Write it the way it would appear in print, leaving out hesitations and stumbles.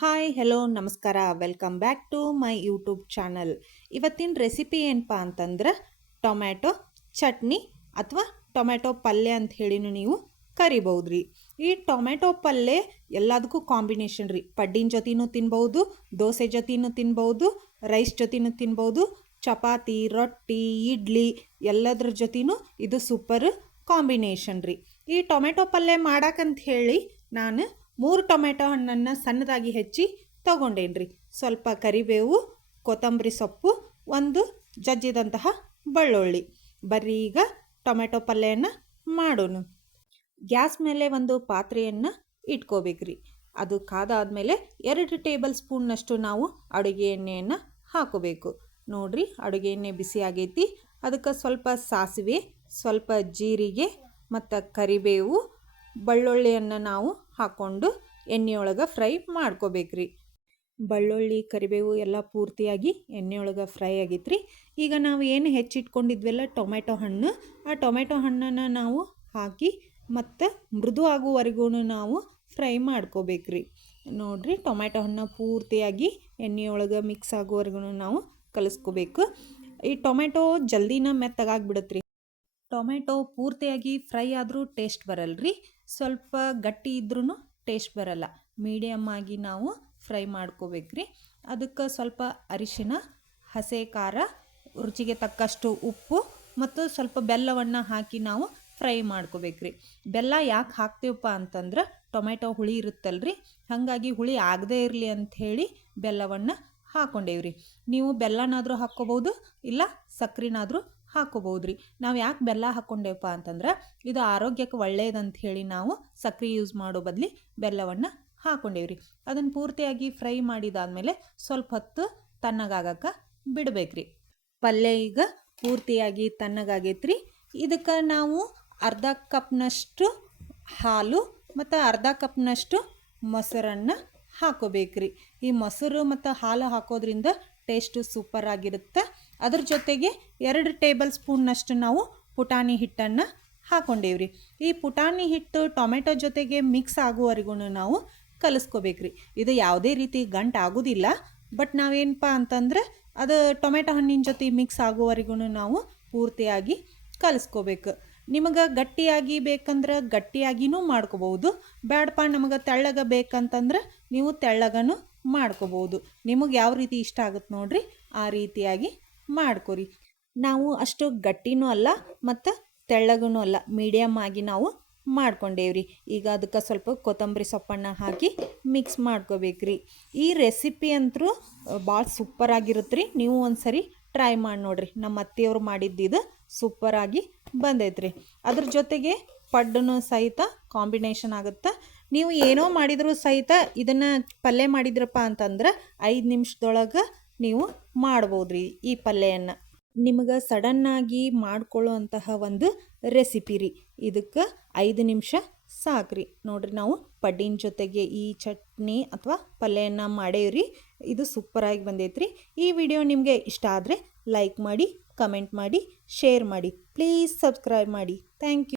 Hi hello ನಮಸ್ಕಾರ welcome back to my YouTube channel. ಇವತ್ತಿನ recipe ಏನಪ್ಪ ಅಂತಂದ್ರೆ ಟೊಮ್ಯಾಟೊ ಚಟ್ನಿ ಅಥವಾ ಟೊಮ್ಯಾಟೊ ಪಲ್ಯ ಅಂತ ಹೇಳಿನೂ ನೀವು ಕರಿಬಹುದ್ರಿ. ಈ ಟೊಮ್ಯಾಟೊ ಪಲ್ಯ ಎಲ್ಲದಕ್ಕೂ ಕಾಂಬಿನೇಷನ್ ರೀ. ಪಡ್ಡಿನ ಜೊತೆನೂ ತಿನ್ಬೋದು, ದೋಸೆ ಜೊತೆನೂ ತಿನ್ಬೋದು, ರೈಸ್ ಜೊತೆನೂ ತಿನ್ಬೋದು, ಚಪಾತಿ, ರೊಟ್ಟಿ, ಇಡ್ಲಿ ಎಲ್ಲದ್ರ ಜೊತೆನೂ ಇದು ಸೂಪರ್ ಕಾಂಬಿನೇಷನ್ ರೀ. ಈ ಟೊಮ್ಯಾಟೊ ಪಲ್ಯ ಮಾಡಕ್ಕಂತ ಹೇಳಿ ನಾನು 3 ಟೊಮೆಟೊ ಹಣ್ಣನ್ನು ಸಣ್ಣದಾಗಿ ಹೆಚ್ಚಿ ತೊಗೊಂಡೇನ್ರಿ. ಸ್ವಲ್ಪ ಕರಿಬೇವು, ಕೊತ್ತಂಬರಿ ಸೊಪ್ಪು, ಒಂದು ಜಜ್ಜಿದಂತಹ ಬೆಳ್ಳುಳ್ಳಿ. ಬರ್ರಿ ಈಗ ಟೊಮೆಟೊ ಪಲ್ಯನ ಮಾಡೋಣ. ಗ್ಯಾಸ್ ಮೇಲೆ ಒಂದು ಪಾತ್ರೆಯನ್ನು ಇಟ್ಕೋಬೇಕ್ರಿ. ಅದು ಕಾದಾದ್ಮೇಲೆ 2 ಟೇಬಲ್ ಸ್ಪೂನ್ನಷ್ಟು ನಾವು ಅಡುಗೆ ಎಣ್ಣೆಯನ್ನು ಹಾಕೋಬೇಕು. ನೋಡ್ರಿ, ಅಡುಗೆ ಎಣ್ಣೆ ಬಿಸಿ ಆಗೈತಿ. ಅದಕ್ಕೆ ಸ್ವಲ್ಪ ಸಾಸಿವೆ, ಸ್ವಲ್ಪ ಜೀರಿಗೆ ಮತ್ತು ಕರಿಬೇವು, ಬೆಳ್ಳುಳ್ಳಿಯನ್ನು ನಾವು ಹಾಕ್ಕೊಂಡು ಎಣ್ಣೆಯೊಳಗೆ ಫ್ರೈ ಮಾಡ್ಕೋಬೇಕ್ರಿ. ಬೆಳ್ಳುಳ್ಳಿ ಕರಿಬೇವು ಎಲ್ಲ ಪೂರ್ತಿಯಾಗಿ ಎಣ್ಣೆಯೊಳಗೆ ಫ್ರೈ ಆಗೈತ್ರಿ. ಈಗ ನಾವು ಏನು ಹೆಚ್ಚಿಟ್ಕೊಂಡಿದ್ವೆಲ್ಲ ಟೊಮೆಟೊ ಹಣ್ಣು, ಆ ಟೊಮೆಟೊ ಹಣ್ಣನ್ನು ನಾವು ಹಾಕಿ ಮತ್ತು ಮೃದು ಆಗುವವರೆಗೂ ನಾವು ಫ್ರೈ ಮಾಡ್ಕೋಬೇಕ್ರಿ. ನೋಡಿರಿ, ಟೊಮೆಟೊ ಹಣ್ಣು ಪೂರ್ತಿಯಾಗಿ ಎಣ್ಣೆಯೊಳಗೆ ಮಿಕ್ಸ್ ಆಗೋವರೆಗೂ ನಾವು ಕಲಿಸ್ಕೋಬೇಕು. ಈ ಟೊಮೆಟೊ ಜಲ್ದಿನ ಮೆತ್ತಗಾಗ್ಬಿಡತ್ರಿ. ಟೊಮೆಟೊ ಪೂರ್ತಿಯಾಗಿ ಫ್ರೈ ಆದರೂ ಟೇಸ್ಟ್ ಬರಲ್ರಿ, ಸ್ವಲ್ಪ ಗಟ್ಟಿ ಇದ್ರೂ ಟೇಸ್ಟ್ ಬರಲ್ಲ. ಮೀಡಿಯಮ್ ಆಗಿ ನಾವು ಫ್ರೈ ಮಾಡ್ಕೋಬೇಕ್ರಿ. ಅದಕ್ಕೆ ಸ್ವಲ್ಪ ಅರಿಶಿನ, ಹಸೆ ಖಾರ, ರುಚಿಗೆ ತಕ್ಕಷ್ಟು ಉಪ್ಪು ಮತ್ತು ಸ್ವಲ್ಪ ಬೆಲ್ಲವನ್ನು ಹಾಕಿ ನಾವು ಫ್ರೈ ಮಾಡ್ಕೋಬೇಕ್ರಿ. ಬೆಲ್ಲ ಯಾಕೆ ಹಾಕ್ತೀವಪ್ಪ ಅಂತಂದ್ರೆ ಟೊಮೆಟೊ ಹುಳಿ ಇರುತ್ತಲ್ರಿ, ಹಾಗಾಗಿ ಹುಳಿ ಆಗದೇ ಇರಲಿ ಅಂಥೇಳಿ ಬೆಲ್ಲವನ್ನು ಹಾಕ್ಕೊಂಡೇವ್ರಿ. ನೀವು ಬೆಲ್ಲನಾದರೂ ಹಾಕ್ಕೋಬೋದು, ಇಲ್ಲ ಸಕ್ಕರೆನಾದರೂ ಹಾಕ್ಕೋಬೋದ್ರಿ. ನಾವು ಯಾಕೆ ಬೆಲ್ಲ ಹಾಕ್ಕೊಂಡೇವಪ್ಪ ಅಂತಂದ್ರೆ ಇದು ಆರೋಗ್ಯಕ್ಕೆ ಒಳ್ಳೇದಂತ ಹೇಳಿ ನಾವು ಸಕ್ಕರೆ ಯೂಸ್ ಮಾಡೋ ಬದಲಿ ಬೆಲ್ಲವನ್ನು ಹಾಕ್ಕೊಂಡೇವ್ರಿ. ಅದನ್ನು ಪೂರ್ತಿಯಾಗಿ ಫ್ರೈ ಮಾಡಿದಾದ್ಮೇಲೆ ಸ್ವಲ್ಪ ಹೊತ್ತು ತಣ್ಣಗಾಗಕ್ಕೆ ಬಿಡಬೇಕ್ರಿ. ಪಲ್ಯ ಈಗ ಪೂರ್ತಿಯಾಗಿ ತಣ್ಣಗಾಗೈತ್ರಿ. ಇದಕ್ಕೆ ನಾವು ಅರ್ಧ ಕಪ್ನಷ್ಟು ಹಾಲು ಮತ್ತು ಅರ್ಧ ಕಪ್ನಷ್ಟು ಮೊಸರನ್ನು ಹಾಕೋಬೇಕ್ರಿ. ಈ ಮೊಸರು ಮತ್ತು ಹಾಲು ಹಾಕೋದ್ರಿಂದ ಟೇಸ್ಟು ಸೂಪರ್ ಆಗಿರುತ್ತೆ. ಅದ್ರ ಜೊತೆಗೆ 2 ಟೇಬಲ್ ಸ್ಪೂನ್ನಷ್ಟು ನಾವು ಪುಟಾಣಿ ಹಿಟ್ಟನ್ನು ಹಾಕ್ಕೊಂಡೇವ್ರಿ. ಈ ಪುಟಾಣಿ ಹಿಟ್ಟು ಟೊಮೆಟೊ ಜೊತೆಗೆ ಮಿಕ್ಸ್ ಆಗುವವರೆಗೂ ನಾವು ಕಲಿಸ್ಕೋಬೇಕ್ರಿ. ಇದು ಯಾವುದೇ ರೀತಿ ಗಂಟು ಆಗೋದಿಲ್ಲ, ಬಟ್ ನಾವೇನಪ್ಪ ಅಂತಂದ್ರೆ ಅದು ಟೊಮೆಟೊ ಹಣ್ಣಿನ ಜೊತೆ ಮಿಕ್ಸ್ ಆಗುವವರೆಗೂ ನಾವು ಪೂರ್ತಿಯಾಗಿ ಕಲಿಸ್ಕೋಬೇಕು. ನಿಮಗೆ ಗಟ್ಟಿಯಾಗಿ ಬೇಕಂದ್ರೆ ಗಟ್ಟಿಯಾಗಿನೂ ಮಾಡ್ಕೋಬೋದು, ಬೇಡಪ್ಪ ನಮಗೆ ತೆಳ್ಳಗೆ ಬೇಕಂತಂದ್ರೆ ನೀವು ತೆಳ್ಳಗನೂ ಮಾಡ್ಕೋಬೋದು. ನಿಮಗೆ ಯಾವ ರೀತಿ ಇಷ್ಟ ಆಗುತ್ತೆ ನೋಡ್ರಿ, ಆ ರೀತಿಯಾಗಿ ಮಾಡ್ಕೊರಿ. ನಾವು ಅಷ್ಟು ಗಟ್ಟಿನೂ ಅಲ್ಲ ಮತ್ತು ತೆಳ್ಳಗೂ ಅಲ್ಲ, ಮೀಡಿಯಮ್ ಆಗಿ ನಾವು ಮಾಡ್ಕೊಂಡೇವ್ರಿ. ಈಗ ಅದಕ್ಕೆ ಸ್ವಲ್ಪ ಕೊತ್ತಂಬರಿ ಸೊಪ್ಪನ್ನು ಹಾಕಿ ಮಿಕ್ಸ್ ಮಾಡ್ಕೋಬೇಕ್ರಿ. ಈ ರೆಸಿಪಿ ಅಂತೂ ಭಾಳ ಸೂಪರಾಗಿರುತ್ತೆ ರೀ. ನೀವು ಒಂದು ಸರಿ ಟ್ರೈ ಮಾಡಿ ನೋಡಿರಿ. ನಮ್ಮ ಅತ್ತೆಯವರು ಮಾಡಿದ್ದಿದ್ದು ಸೂಪರಾಗಿ ಬಂದೈತ್ರಿ. ಅದ್ರ ಜೊತೆಗೆ ಪಡ್ಡೂ ಸಹಿತ ಕಾಂಬಿನೇಷನ್ ಆಗುತ್ತೆ. ನೀವು ಏನೋ ಮಾಡಿದರೂ ಸಹಿತ ಇದನ್ನು ಪಲ್ಯ ಮಾಡಿದ್ರಪ್ಪ ಅಂತಂದ್ರೆ 5 ನಿಮಿಷದೊಳಗೆ ನೀವು ಮಾಡ್ಬೋದ್ರಿ ಈ ಪಲ್ಯವನ್ನು. ನಿಮಗೆ ಸಡನ್ನಾಗಿ ಮಾಡ್ಕೊಳ್ಳುವಂತಹ ಒಂದು ರೆಸಿಪಿ ರೀ. ಇದಕ್ಕೆ 5 ನಿಮಿಷ ಸಾಕ್ರಿ. ನೋಡ್ರಿ, ನಾವು ಪಡ್ಡಿನ ಜೊತೆಗೆ ಈ ಚಟ್ನಿ ಅಥವಾ ಪಲ್ಯನ ಮಾಡೇವ್ರಿ. ಇದು ಸೂಪರಾಗಿ ಬಂದೈತ್ರಿ. ಈ ವಿಡಿಯೋ ನಿಮಗೆ ಇಷ್ಟ ಆದರೆ ಲೈಕ್ ಮಾಡಿ, ಕಮೆಂಟ್ ಮಾಡಿ, ಶೇರ್ ಮಾಡಿ, ಪ್ಲೀಸ್ ಸಬ್ಸ್ಕ್ರೈಬ್ ಮಾಡಿ. Thank you.